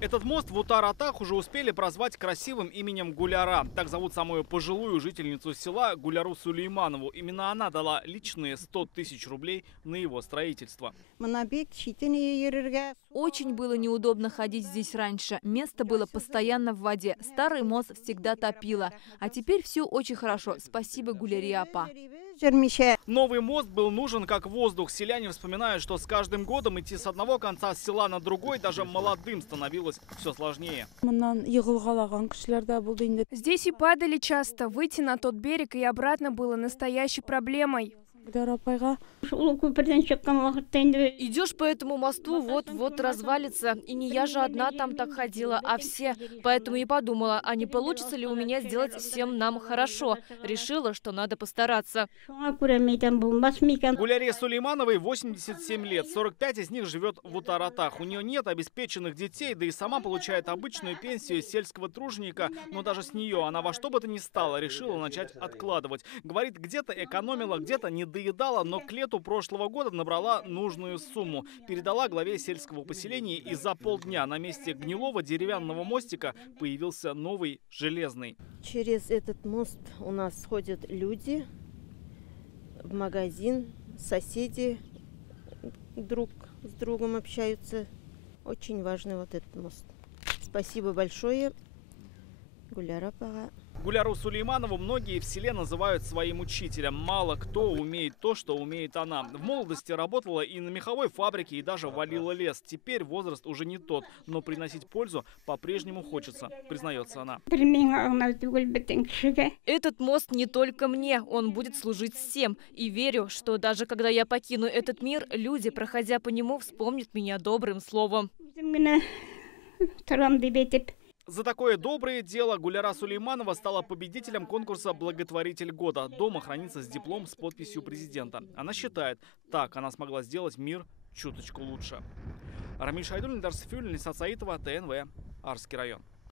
Этот мост в Утар-Атах уже успели прозвать красивым именем Гуляра. Так зовут самую пожилую жительницу села Гуляру Сулейманову. Именно она дала личные 100 тысяч рублей на его строительство. Очень было неудобно ходить здесь раньше. Место было постоянно в воде. Старый мост всегда топило. А теперь все очень хорошо. Спасибо, Гуляри-апа. Новый мост был нужен как воздух. Селяне вспоминают, что с каждым годом идти с одного конца села на другой даже молодым становилось все сложнее. Здесь и падали часто. Выйти на тот берег и обратно было настоящей проблемой. Идешь по этому мосту, вот-вот развалится. И не я же одна там так ходила, а все. Поэтому и подумала, а не получится ли у меня сделать всем нам хорошо. Решила, что надо постараться. Гуляре Сулеймановой 87 лет. 45 из них живет в Утар-Атах. У нее нет обеспеченных детей, да и сама получает обычную пенсию сельского труженика. Но даже с нее она во что бы то ни стало решила начать откладывать. Говорит, где-то экономила, где-то не доедала, но к лету прошлого года набрала нужную сумму. Передала главе сельского поселения, и за полдня на месте гнилого деревянного мостика появился новый железный. Через этот мост у нас ходят люди в магазин, соседи друг с другом общаются. Очень важный вот этот мост. Спасибо большое, Гуляра-апа. Гуляру Сулейманову многие в селе называют своим учителем. Мало кто умеет то, что умеет она. В молодости работала и на меховой фабрике, и даже валила лес. Теперь возраст уже не тот, но приносить пользу по-прежнему хочется, признается она. Этот мост не только мне, он будет служить всем. И верю, что даже когда я покину этот мир, люди, проходя по нему, вспомнят меня добрым словом. За такое доброе дело Гуляра Сулейманова стала победителем конкурса «Благотворитель года». Дома хранится с диплом с подписью президента. Она считает, так она смогла сделать мир чуточку лучше. Рамиль Шайдуллин, Дарс Фюллин, Лиса Саитова, ТНВ, Арский район.